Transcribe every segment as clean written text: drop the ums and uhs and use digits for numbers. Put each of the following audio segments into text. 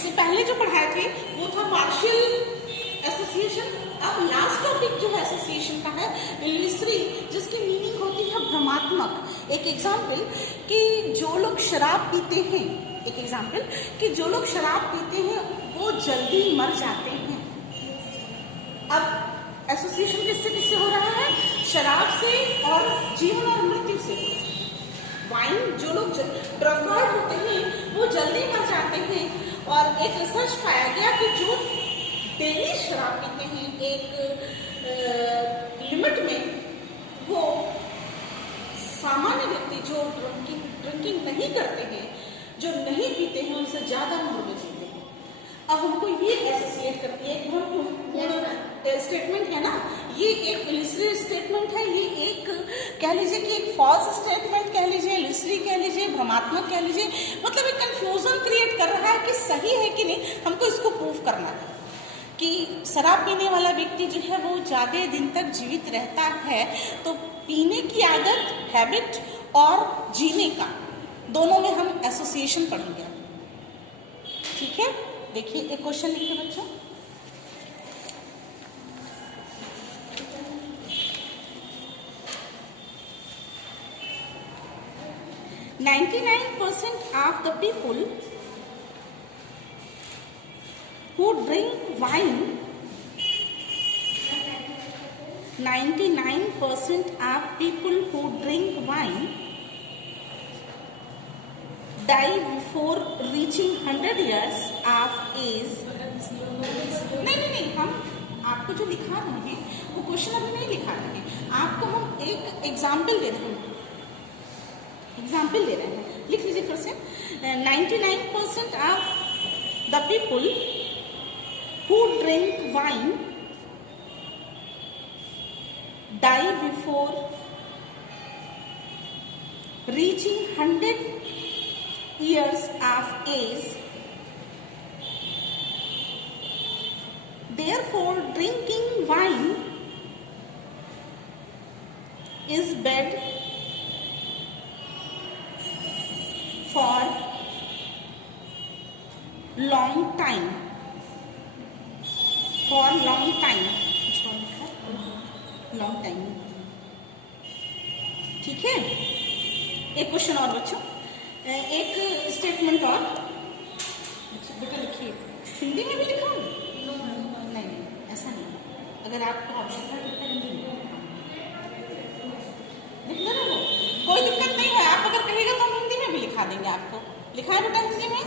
इससे पहले जो पढ़ाए थे वो था पार्शियल एसोसिएशन। अब लास्ट टॉपिक जो है एसोसिएशन का है इल्यूसरी, जिसकी मीनिंग होती है भ्रमात्मक। एक एग्जाम्पल कि जो लोग शराब पीते हैं, एक एग्जाम्पल कि जो लोग शराब पीते हैं वो जल्दी मर जाते हैं। अब एसोसिएशन किससे हो रहा है? शराब से और जीवन और मृत्यु से। वाइन, जो लोग ड्रंकार्ड होते हैं वो जल्दी मर जाते हैं। और एक रिसर्च पाया गया कि जो डेली शराब पीते हैं एक लिमिट में, वो सामान्य व्यक्ति जो ड्रिंकिंग नहीं करते हैं, जो नहीं पीते हैं, उनसे ज्यादा उम्र में जीते हैं। अब हमको ये एसोसिएट करती है, स्टेटमेंट है ना, ये एक इल्यूसरी स्टेटमेंट है, ये एक कह लीजिए कि एक फॉल्स स्टेटमेंट कह लीजिए, इल्यूसरी कह लीजिए, भ्रमात्मक कह लीजिए, मतलब एक कंफ्यूजन क्रिएट कर रहा है कि सही है कि नहीं। हमको इसको प्रूव करना है कि शराब पीने वाला व्यक्ति जो है वो ज्यादा दिन तक जीवित रहता है। तो पीने की आदत, हैबिट और जीने का, दोनों में हम एसोसिएशन पढ़ेंगे। ठीक है, देखिए एक क्वेश्चन लिखिए बच्चों। "99% of the people who drink wine, 99% of people who drink wine die before reaching 100 years of age." नहीं, हम आपको जो लिखा रहे हैं वो क्वेश्चन अभी नहीं लिखा रहे हैं, आपको हम एक एग्जाम्पल दे रहे हैं, लिख लीजिए फिर से। 99% of the people who drink wine die before reaching 100 years of age. Therefore, drinking wine is bad for long time. ठीक है, एक क्वेश्चन और बच्चों, एक स्टेटमेंट और बेटा लिखिए। हिंदी में भी लिखा हूँ? नहीं, ऐसा नहीं। अगर आपको आवश्यकता है तो हिंदी में लिख देना, वो कोई दिक्कत नहीं है। आप अगर कहिएगा तो हम हिंदी में भी लिखा देंगे आपको। लिखा है बेटा हिंदी में?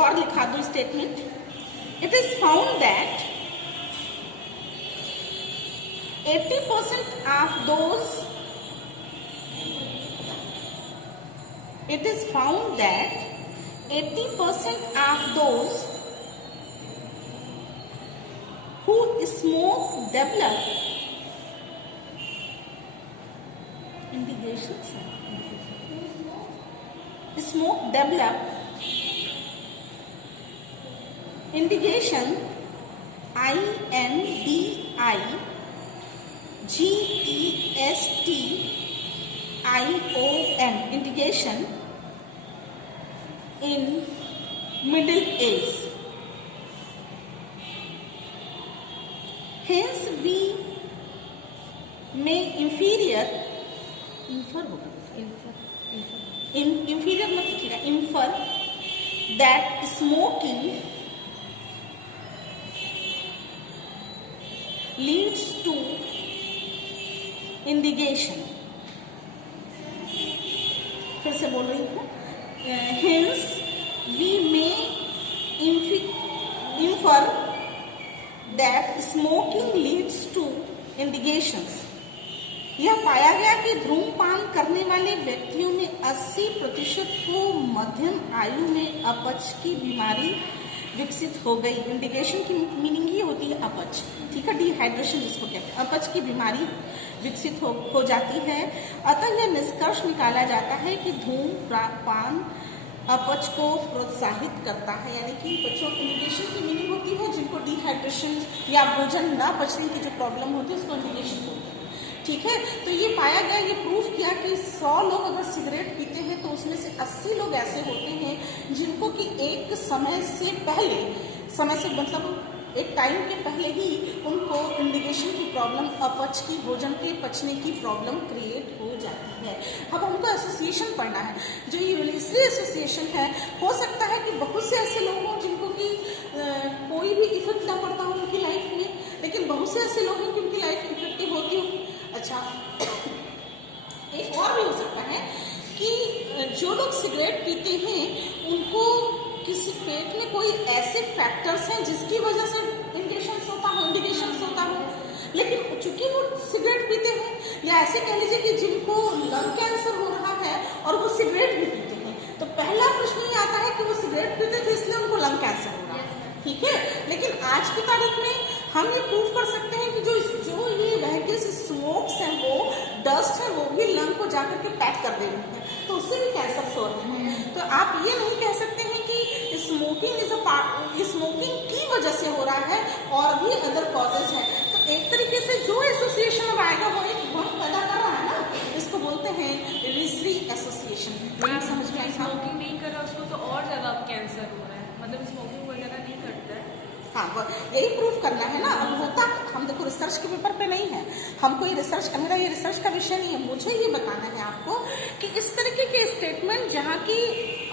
और लिखा दो statement. It is found that 80% of those who smoke develop indigestion, indigestion in middle age. Hence we may infer that smoking leads to indigestion. फिर से बोल रही हूँ। Hence we may infer that smoking leads to indigestions. यह पाया गया कि धूम्रपान करने वाले व्यक्तियों में 80% को मध्यम आयु में अपच की बीमारी विकसित हो गई। इंडिकेशन की मीनिंग ही होती है अपच, ठीक है, डिहाइड्रेशन जिसको कहते हैं, अपच की बीमारी विकसित हो जाती है। अतः यह निष्कर्ष निकाला जाता है कि धूम्रपान अपच को प्रोत्साहित करता है। यानी कि बच्चों की इंडिकेशन की मीनिंग होती है जिनको डिहाइड्रेशन या भोजन न पचने की जो प्रॉब्लम होती है उसको इंडिकेशन बोलते हैं, ठीक है। तो ये पाया गया, ये प्रूफ किया कि 100 लोग अगर सिगरेट पीते हैं तो उसमें से 80 लोग ऐसे होते हैं जिनको कि एक समय से मतलब एक टाइम के पहले ही उनको इंडिगेशन की प्रॉब्लम, अपच की, भोजन के पचने की प्रॉब्लम क्रिएट हो जाती है। अब हमको एसोसिएशन पढ़ना है। जो यूनिवर्सिटी एसोसिएशन है, हो सकता है कि बहुत से ऐसे लोग हों जिनको कि कोई भी इफेक्ट ना पड़ता हो उनकी लाइफ में, लेकिन बहुत से ऐसे लोग हैं कि उनकी लाइफ इफेक्टिव होती हो। अच्छा, एक और भी हो सकता है कि जो लोग सिगरेट पीते हैं उनको किसी पेट में कोई ऐसे फैक्टर्स हैं जिसकी वजह से इंडिकेशंस होता हो, लेकिन चूंकि वो सिगरेट पीते हैं, या ऐसे कह लीजिए कि जिनको लंग कैंसर हो रहा है और वो सिगरेट भी पीते हैं, तो पहला प्रश्न ये आता है कि वो सिगरेट पीते थे इसलिए उनको लंग कैंसर हो रहा है, ठीक है। लेकिन आज की तारीख में हम ये प्रूव कर सकते हैं कि जो ये व्हीकल्स स्मोक्स हैं, वो डस्ट है, वो भी लंग को जाकर के पैक कर दे रही है, तो उससे भी कैंसर हो रहे हैं। तो आप ये नहीं कह सकते हैं कि स्मोकिंग की वजह से हो रहा है, और भी अदर कॉजेज है। तो एक तरीके से जो एसोसिएशन अब आएगा वो एक बहुत पैदा कर रहा है ना, इसको बोलते हैं रीसरी एसोसिएशन। समझ में आई? स्मोकिंग नहीं कर रहा उसको तो और ज्यादा कैंसर हो रहा है, मतलब स्मोकिंग वगैरह नहीं करता है। हाँ, यही प्रूफ करना है ना। अब होता हम देखो रिसर्च के पेपर पे नहीं है, हमको ये रिसर्च, मेरा ये रिसर्च का विषय नहीं है, मुझे ये बताना है आपको कि इस तरीके के स्टेटमेंट जहाँ की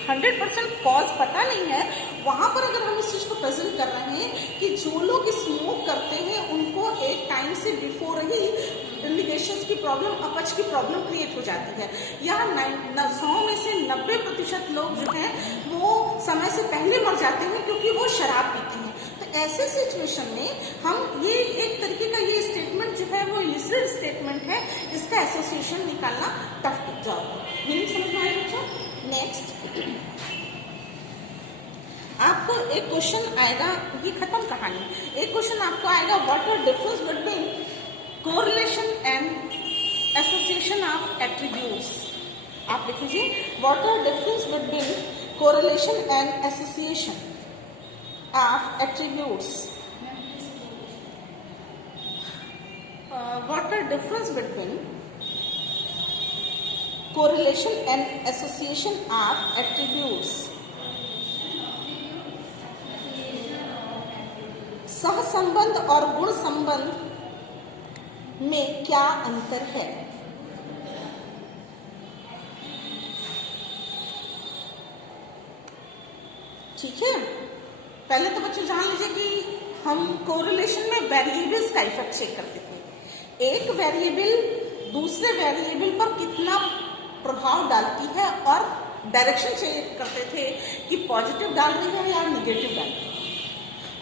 100% कॉज पता नहीं है, वहाँ पर अगर हम इस चीज़ को प्रेजेंट कर रहे हैं कि जो लोग स्मोक करते हैं उनको एक टाइम से बिफोर ही इंडिकेशंस की प्रॉब्लम, अपच की प्रॉब्लम क्रिएट हो जाती है, या 100 में से 90% लोग जो हैं वो समय से पहले मर जाते हैं क्योंकि वो शराब पीते हैं। तो ऐसे सिचुएशन में हम ये एक तरीके का ये स्टेटमेंट जो है वो इलिसिट स्टेटमेंट है, इसका एसोसिएशन निकालना टफ जॉब है। मीनिंग समझ में आया बच्चों? नेक्स्ट आपको एक क्वेश्चन आएगा, ये खत्म कहानी। एक क्वेश्चन आपको आएगा, what are difference between correlation and association of attributes. आप लिख लीजिए, what are difference between correlation and association of attributes. What are difference between correlation and association of attributes. सहसंबंध और गुण संबंध में क्या अंतर है? ठीक है, पहले तो बच्चों जान लीजिए कि हम कोरिलेशन में वेरिएबल्स का इफेक्ट चेक करते थे। एक वेरिएबल दूसरे वेरिएबल पर कितना प्रभाव डालती है और डायरेक्शन चेक करते थे कि पॉजिटिव डाल रही है या नेगेटिव डाल रही है।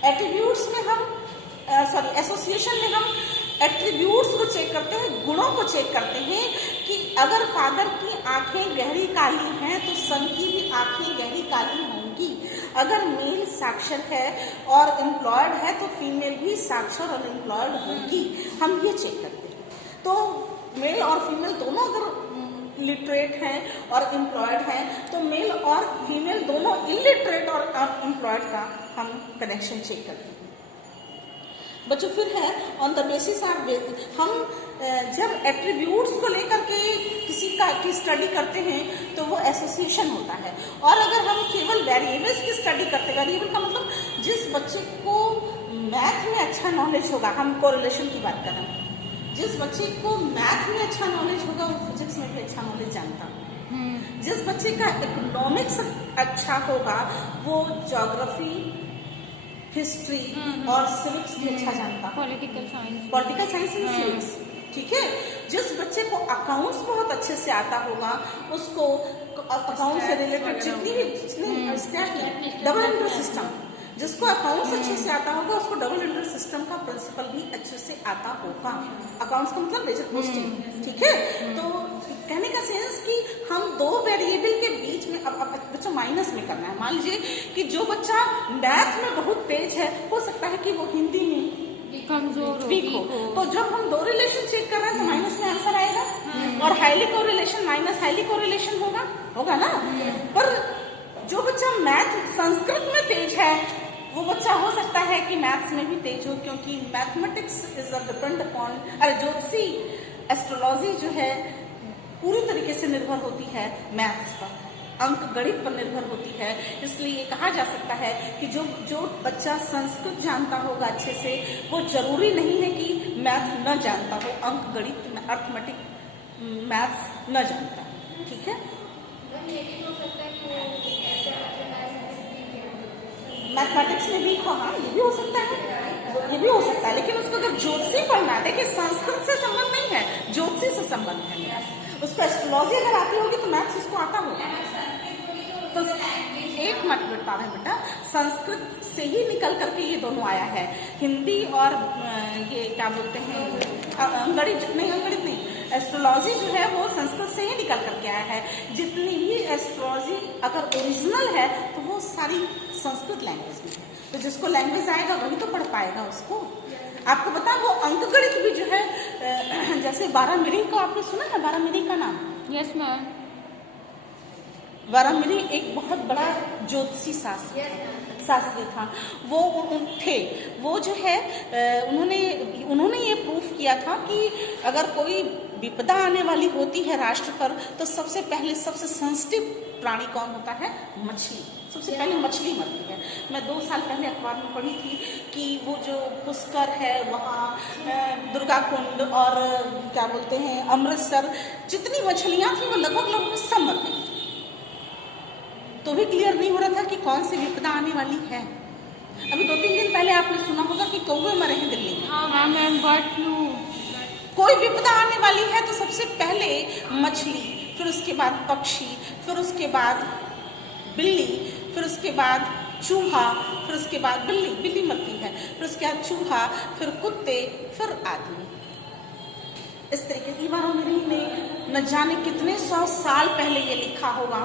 एट्रीब्यूट्स में हम एसोसिएशन में हम एट्रीब्यूट्स को चेक करते हैं, गुणों को चेक करते हैं कि अगर फादर की आंखें गहरी काली हैं तो सन की भी आंखें गहरी काली होंगी। अगर मेल साक्षर है और एम्प्लॉयड है तो फीमेल भी साक्षर और एम्प्लॉयड होगी, हम ये चेक करते हैं। तो मेल और फीमेल दोनों अगर लिटरेट हैं और एम्प्लॉयड हैं तो मेल और फीमेल दोनों इलिटरेट और एम्प्लॉयड का हम कनेक्शन चेक करते हैं। बच्चों फिर है ऑन द बेसिस ऑफ, हम जब एट्रीब्यूट्स को लेकर के किसी का की स्टडी करते हैं तो वो एसोसिएशन होता है। और अगर हम केवल वेरिएबल्स की स्टडी करते हैं, वेरिएबल का मतलब जिस बच्चे को मैथ में अच्छा नॉलेज होगा, हम कोरिलेशन की बात कर रहे हैं, जिस बच्चे को मैथ में अच्छा नॉलेज होगा वो फिजिक्स में भी अच्छा नॉलेज जानता है। जिस बच्चे का इकोनॉमिक्स अच्छा होगा वो ज्योग्राफी, हिस्ट्री और सिविक्स भी अच्छा जानता है, पॉलिटिकल साइंस एंड सिविक्स, ठीक है। जिस बच्चे को अकाउंट्स बहुत अच्छे से आता होगा उसको अकाउंट से रिलेटेड जितनी भी डबल एंट्री सिस्टम, जिसको अकाउंट्स अच्छे से आता होगा उसको डबल एंट्री सिस्टम का प्रिंसिपल भी अच्छे से आता होगा। अकाउंट्स का मतलब मेजर पोस्टिंग, ठीक है। तो कहने का सेंस कि हम दो वेरिएबल के बीच में, अब बच्चा माइनस में करना है। मान लीजिए कि जो बच्चा मैथ में बहुत तेज है, हो सकता है कि वो हिंदी में कमजोर वीक हो, तो जब हम दो रिलेशन चेक कर रहे हैं तो माइनस में आंसर आएगा। और highly correlation minus highly correlation होगा ना। पर जो बच्चा मैथ संस्कृत में तेज है वो बच्चा हो सकता है कि मैथ्स में भी तेज हो, क्योंकि मैथमेटिक्स इज डिपेंड अपॉन, ज्योतिषी एस्ट्रोलॉजी जो है पूरी तरीके से निर्भर होती है मैथ्स पर, अंक गणित पर निर्भर होती है। इसलिए कहा जा सकता है कि जो बच्चा संस्कृत जानता होगा अच्छे से, वो जरूरी नहीं है कि मैथ न जानता हो, अंक गणित अर्थमेटिक मैथ्स न जानता हो। ठीक है, मैथमेटिक्स में वीक हो, हाँ ये भी हो सकता है, ये भी हो सकता है। लेकिन उसको अगर ज्योतिषी पढ़ना है, देखिए संस्कृत से संबंध नहीं है, ज्योतिषी से संबंध है मेरा। उसको एस्ट्रोलॉजी अगर आती होगी तो मैथ्स उसको आता होगा। तो एक मिनट बता रहे बेटा, संस्कृत से ही निकल करके ये दोनों आया है। हिंदी और ये क्या बोलते हैं, गणित नहीं, एस्ट्रोलॉजी जो है वो संस्कृत से ही निकल करके आया है। जितनी भी एस्ट्रोलॉजी अगर ओरिजिनल है तो वो सारी संस्कृत लैंग्वेज में है। तो जिसको लैंग्वेज आएगा वही तो पढ़ पाएगा उसको। आपको पता वो अंक गणित भी जो है, जैसे 12 मिरी को आपने सुना है, 12 मिरी का नाम? Yes ma'am. 12 मिरी एक बहुत बड़ा ज्योतिषी शास्त्री था। वो थे, वो जो है उन्होंने ये प्रूफ किया था कि अगर कोई विपदा आने वाली होती है राष्ट्र पर, तो सबसे पहले सबसे सेंसिटिव प्राणी कौन होता है? मछली। सबसे पहले मछली मरती है। मैं 2 साल पहले अखबार में पढ़ी थी कि वो जो पुष्कर है वहाँ, दुर्गा कुंड और क्या बोलते हैं अमृतसर, जितनी मछलियाँ थी वो लगभग सब मर गई। तो भी क्लियर नहीं हो रहा था कि कौन सी विपदा आने वाली है। अभी 2-3 दिन पहले आपने सुना होगा कि कौवे मरे हैं दिल्ली में। हाँ मैम, बर्ड फ्लू। कोई विपदा आने वाली है तो सबसे पहले मछली, फिर उसके बाद पक्षी, फिर उसके बाद बिल्ली, फिर उसके बाद चूहा, फिर उसके बाद बिल्ली मरती है, फिर उसके बाद चूहा, फिर कुत्ते, फिर आदमी। इस तरीके की बारोमेरी में न जाने कितने 100 साल पहले ये लिखा होगा।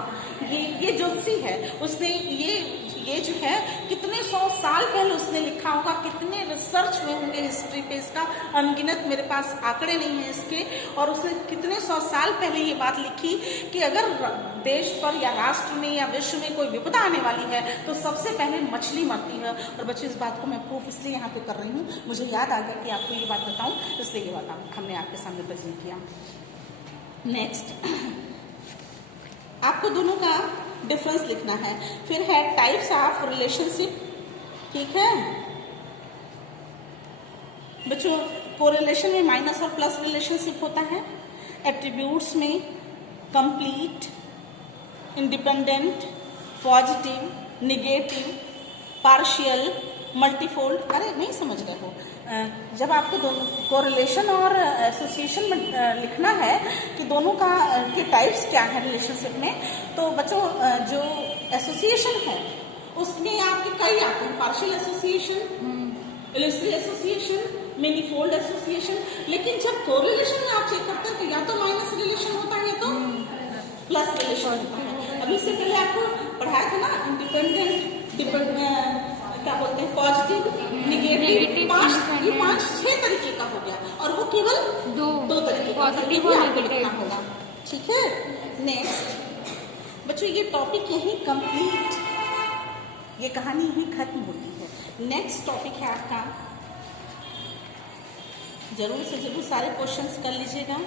ये ज्योतिषी है, उसने ये जो है कितने 100 साल पहले उसने लिखा होगा। कितने रिसर्च हुए होंगे हिस्ट्री पे, इसका अनगिनत मेरे पास आंकड़े नहीं है इसके। और उसने कितने 100 साल पहले ये बात लिखी कि अगर देश पर या राष्ट्र में या विश्व में कोई विपदा आने वाली है तो सबसे पहले मछली मरती है। और बच्चे इस बात को मैं प्रूफ इसलिए यहाँ पे कर रही हूँ, मुझे याद आ गया कि आपको ये बात बताऊँ, इसलिए ये बात हमने आपके सामने प्रेजेंट किया। नेक्स्ट, आपको दोनों का डिफरेंस लिखना है। फिर है टाइप्स ऑफ रिलेशनशिप। ठीक है बच्चों, कोरिलेशन में माइनस और प्लस रिलेशनशिप होता है। एट्रीब्यूट्स में complete, independent, positive, negative, partial, multifold. अरे नहीं समझ रहे हो, जब आपको दोनों कोरिलेशन और एसोसिएशन में लिखना है कि दोनों का के टाइप्स क्या है रिलेशनशिप में, तो बच्चों जो एसोसिएशन है उसमें आपके कई आते हैं। Partial association, illusory association, manifold association. लेकिन जब कोरिलेशन में आप चेक करते हैं तो या तो माइनस रिलेशन होता है या तो प्लस रिलेशन होता है। अभी से पहले आपको पढ़ाया था ना, इंडिपेंडेंट, क्या बोलते हैं, पॉजिटिव, निगेटिव, ये 5-6 तरीके का हो गया। और वो केवल दो तरीके का आपको लिखना होगा। ठीक है, नेक्स्ट बच्चों, ये टॉपिक यही कंप्लीट, ये कहानी यही खत्म होती है। नेक्स्ट टॉपिक है आपका, जरूर से जरूर सारे क्वेश्चंस कर लीजिएगा।